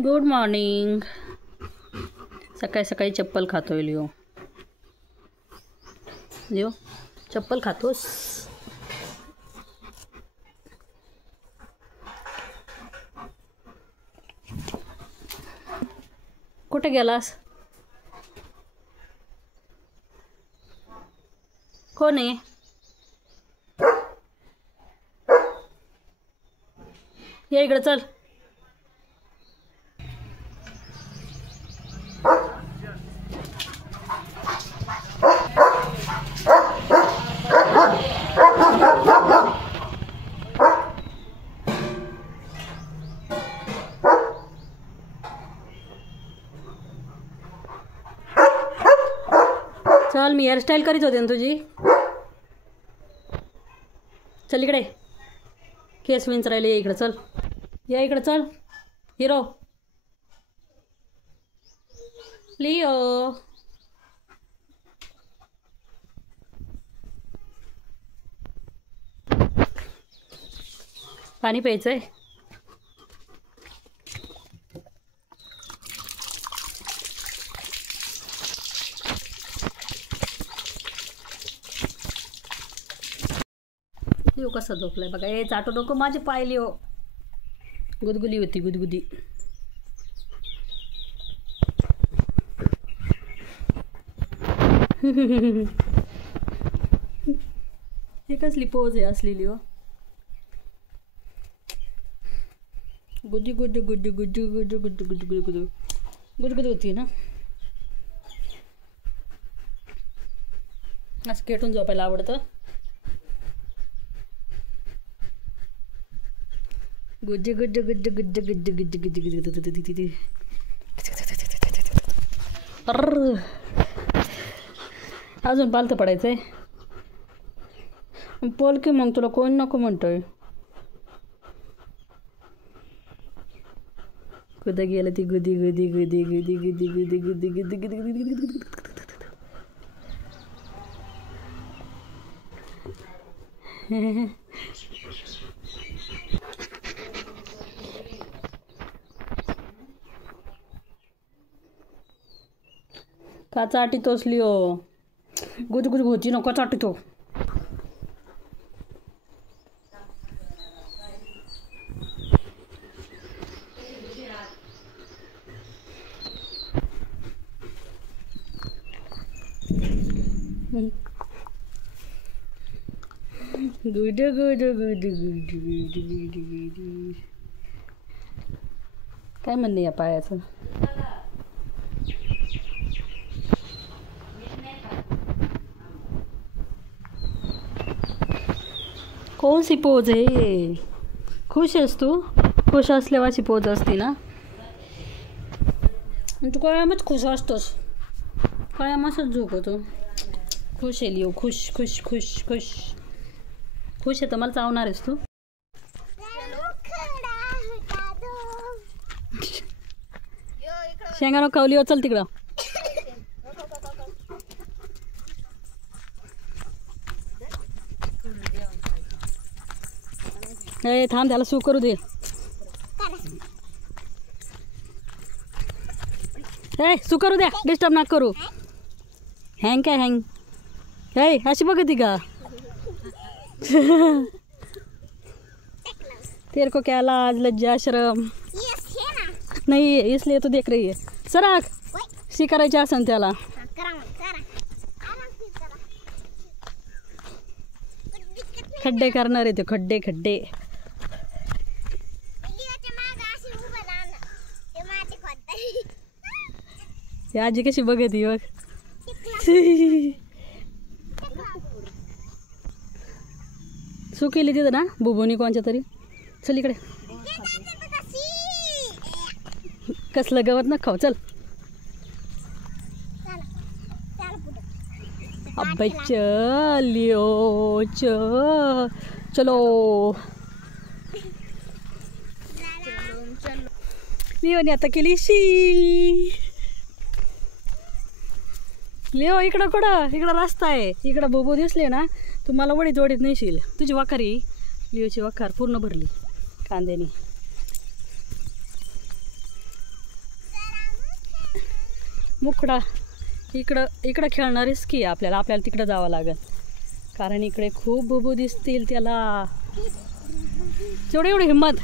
Good morning. सकाळी सकाळी चप्पल खातोय लिओ. लिओ चप्पल खातोस. कुठे गेलास? कोण आहे? या इकडे चल. चल, मी हेअरस्टाईल करीत होते ना तुझी. चल इकडे. केस विंचरायले इकडे चल. या इकडे चल. Hero Leo. पाणी प्यायचंय. लिओ कसं झोपलाय बघा. हे चाटू नको माझे पाय लिओ. गुदगुली होती गुदगुदी. हे कसली पोज आहे असली लिओ. गुड्डी गुड्डी गुड्डी गुड्डी गुड्डी गुड्डी गुड्डी गुड्डी गुड्डी गुडगुड होती ना. असं खेटून झोपायला आवडतं. गुड्डी गुड्डी गुड्डी गुड्डी गुड्डी गुड्डी गुड्डी गुड्डी गुड्डी. अजून पालतं पडायचंय. बोल की मग, तुला कोण नको म्हणतोय. कुठं गेलं ती गुदी गुदी गुदी गुदी गुदी गुदी गुदी गुदी गुदी गुदी गुदी. का चाटीतोस लिओ. गुज गुज होती नको चाटीतो. Good good good good good good. काय म्हणणे या पायाचं. कौन सी पोज है? खुश आहेस तू? खुश असल्यावाची पोज असती ना. तू कायमच खुश असतोस. कायमच झोपतो. खुश आहे लिओ. खुश खुश खुश खुश खुश आहे तर मला चावणार आहेस तू. शेंगा नको लिओ. चल तिकडं. ए थांब, त्याला सू करू दे. ए सू करू द्या. डिस्टर्ब ना करू. हँग काय हँग. ए अशी बघती का. तेरे को क्या लाज लज्जा शर्म नहीं है, इसलिए तो देख रही है. सराक शी करायची असन त्याला. खड्डे करणार आहे ते. खड्डे खड्डे. आजी कशी बघती बघ. सू केली तिथं ना बुबुनी कोणच्या तरी. चल इकडे. कसलं गवत न खाऊ. चल. अब्बा लिओ चलो. लिओने आता केली शी. लिओ इकडं कुठं. इकडं रस्ता आहे. इकडं बोबो दिसले ना तुम्हाला वडीत वडीत नेशील. तुझी वाखारी लिओची वाखार पूर्ण भरली कांद्याने. मुखडा इकडं खेळणं रिस्की आहे आपल्याला तिकडं जावं लागेल, कारण इकडे खूप बुबू दिसतील त्याला. एवढी हिंमत.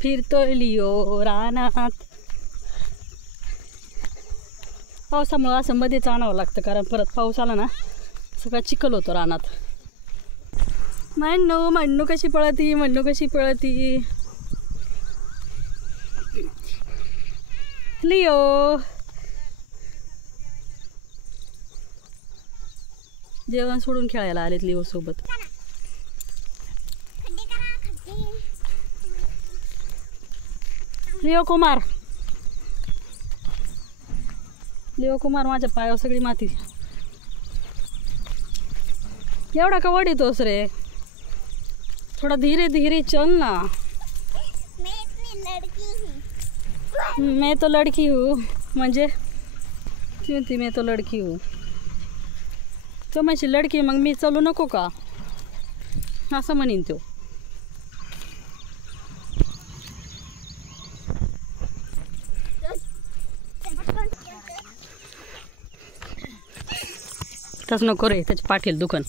फिरतोय लिओ रानात. पावसामुळं असं मध्येच आणावं लागतं, कारण परत पाऊस आला ना सगळा चिखल होतो रानात. मन्नू कशी पळती. लिओ जेवण सोडून खेळायला आलेत लिओ सोबत. लिओ कुमार माझ्या पायावर सगळी माती. एवढा का वडीतोस रे, थोड़ा धीरे धीरे चल ना. मैं तो लड़की हूँ म्हणजे ती मैं तो लड़की हूँ. तो माझी लडकी, मग मी चलू नको का असं म्हणीन तो. तसं नको रे, त्याच्या पाठील दुकान.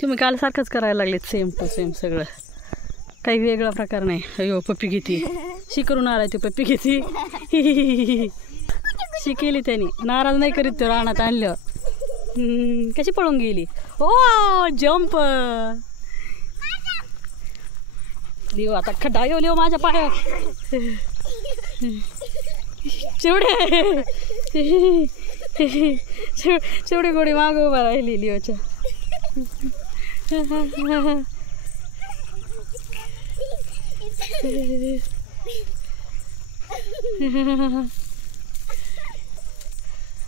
तुम्ही काल सारखंच करायला लागलेत, सेम टू सेम सगळं, काही वेगळा प्रकार नाही. अयो पप्पी घेती, शिकरून आलाय ते पप्पी घेती. शिकेली त्याने, नाराज नाही करीत तो रानात आणलं. कशी पळून गेली. ओ जंप. लिओ आता खड्डा लिओ माझ्या पाया. चिवडी गोडी माग उभा राहिली लिओच्या.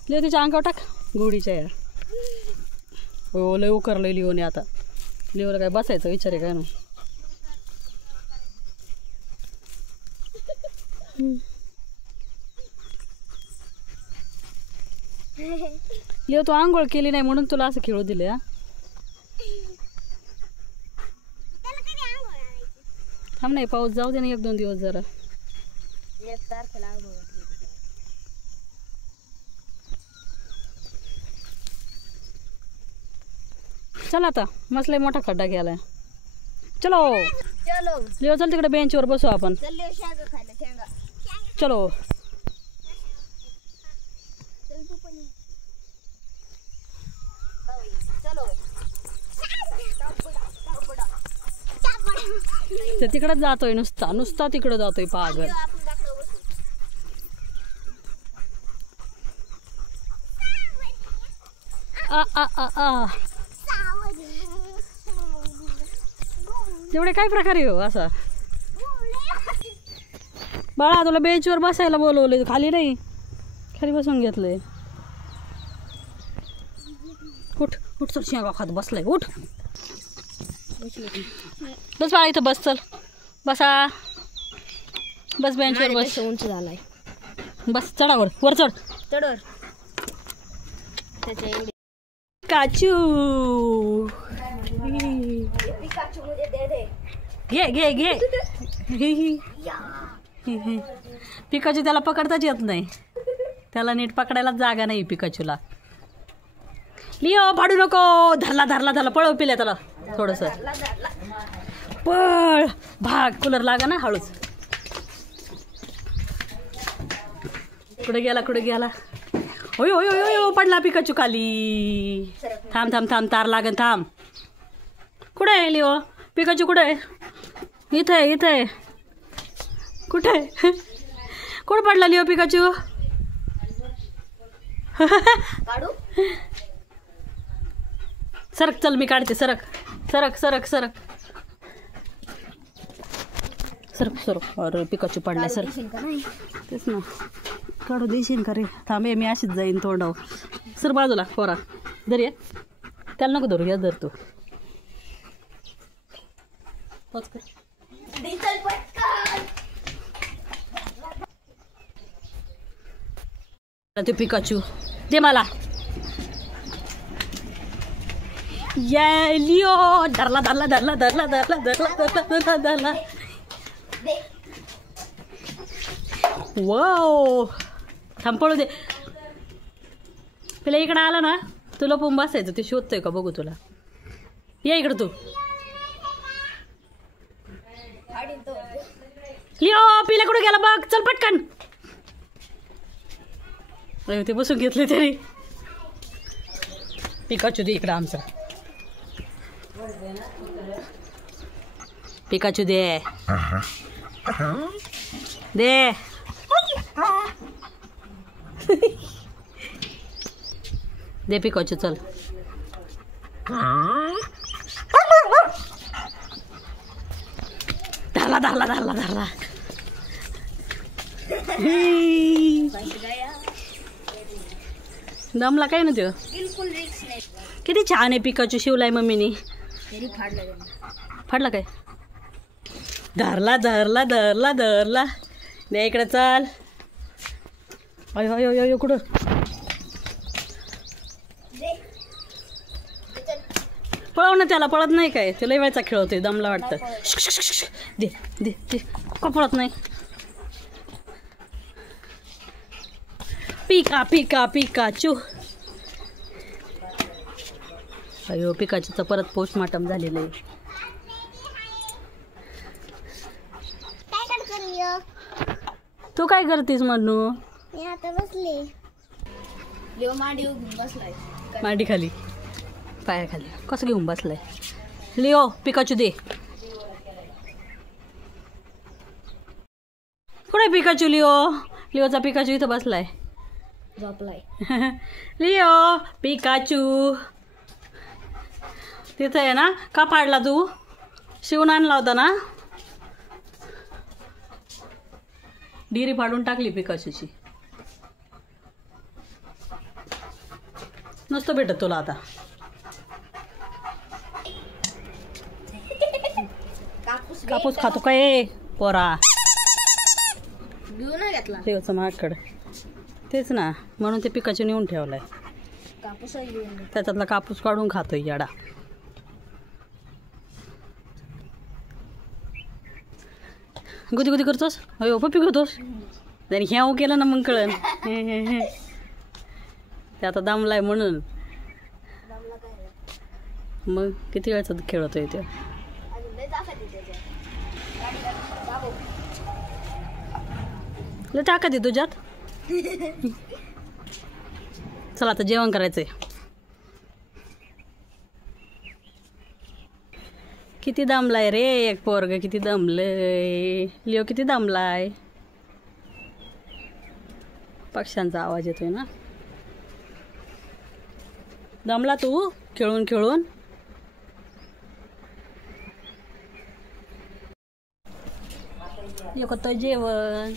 लिओ तिच्या अंगावर टाक गोडीच्या. यार हो लय उकरलंय लिओने आता. लिओला काय बसायचं विचार आहे काय ना. लिओ तू आंघोळ केली नाही म्हणून तुला असं खेळू दिले. थांब नाही, पाऊस जाऊ दे ना 1-2 दिवस जरा. चला आता मस्त लय मोठा खड्डा गेलाय. चलो लिओ चल तिकडे बेंचवर बसू आपण. चलो ते तिकडच जातोय, नुसता तिकडं जातोय पागल. एवढे काय प्रकार हो असा. बाळा तुला बेंचवर बसायला बोलवले, खाली नाही, खाली बसून घेतलंय. उठ चल, शेंगा खात बसलाय. उठ बस बाळा इथं बस. चल बसा, बस बेंचवर बस. उंच झालाय बस. चढावर वर चढ. काचू घे. पिकाचू त्याला पकडताच येत नाही, त्याला नीट पकडायला जागा नाही पिकाचूला. लिओ फाडू नको. धरला पळव पिल्या त्याला थोडस. पळ भाग, कूलर लागा ना हळूच. कुठे गेला. होय पडला पिकाचू खाली. थांब तार लागन. थांब. कुठे आहे लिओ पिकाचू? कुठे आहे? इथे कुठे पडला लिओ पिकाचू? सरक चल, मी काढते. सरक. अरे पिकाचू पडला. सर तेच ना, काढू देशील का रे? थांबे मी अशीच जाईन तोंडावर. सर बाजूला पोरा धर. ये त्याला नको धरू, या धर तू. ते पिकाचू दे मला. ये लिओ धरला धरला धरला धरला धरला धरला धरला धरला वाव थांब पळू दे पेला इकडं आला ना तुला पण बसायचं ते शोधतोय का बघू तुला ये इकडं तू लिओ पिला कुठं गेला बघ चल पटकन ते बसून घेतले तरी पिकाचू दे इकडं आमचा पिकाचू दे दे दे पिकाचू चल धरला धरला धरला धरला दमला काय ना त्यो किती छान आहे पिकाचू शिवलाय मम्मीनी फाडला काय धरला धरला धरला धरला दे इकडे चाल अयो अयो अयो कुठं पळव ना त्याला पळत नाही काय ते लय वेळचा खेळतोय दमला वाटतं दे दे दे का पळत नाही पिका पिका पिकाचू अयो पिकाचूचं परत पोस्टमॉर्टम झालेलं आहे तू काय करतेस म्हणू आता बसले मांडी खाली पायाखाली कसं घेऊन बसलाय लिओ पिकाचू दे कुठे पिकाचू लिओ लिओचा पिकाचू इथं बसलाय झोपलाय लिओ पिकाचू तिथं आहे ना का फाडला तू शिवून आणला होता ना डिरी फाडून टाकली पिकाचूची नसतं भेटत तुला आता कापूस खातो काय पोरा घेऊन घेतला देवचं माकडं तेच ना म्हणून ते पिकाचे नेऊन ठेवलाय कापूस घेऊन त्याच्यातला कापूस काढून खातोय याडा गुदी गुदी करतोस अयो पप्पी करतोस जरी ह्याव केलं ना मग कळन ते आता दामलाय म्हणून मग किती वेळचा खेळतोय ते लय टाका दे तुझ्यात चला आता जेवण करायचंय किती दमलाय रे एक पोरग किती दमलंय लिओ किती दमलाय पक्ष्यांचा आवाज येतोय ना दमला तू खेळून खेळून येतो जेवण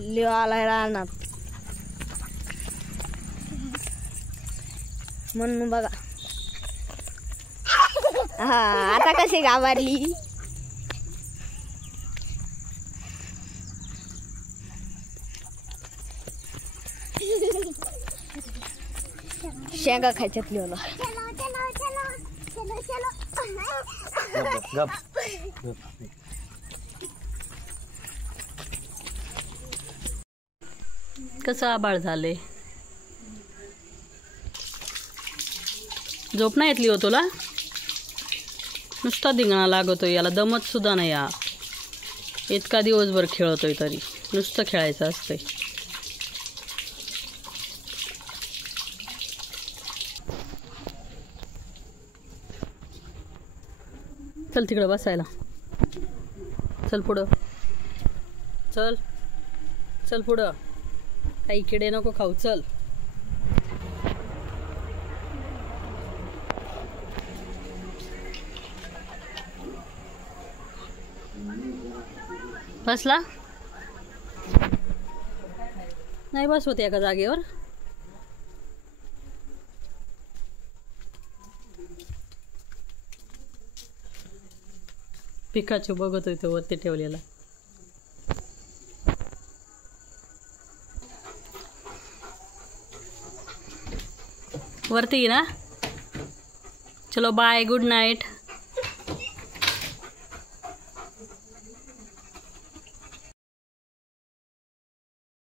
लिओ आलाय रानात म्हणून बघा हा आता कशी घाबरली शेंगा खायच्यात लिओला कसं आबाळ झाले झोप नाही येतली हो तुला नुसता धिंगाणा लागतोय याला दमत सुद्धा नाही या इतका दिवसभर खेळतोय तरी नुसतं खेळायचं असतंय चल तिकडं बसायला चल पुढं चल चल पुढं काही किडे नको खाऊ चल बसला नाही बसवते एका जागेवर. पिकाचू बघतोय तो वरती ठेवलेला. वरती ना. चलो बाय, गुड नाइट.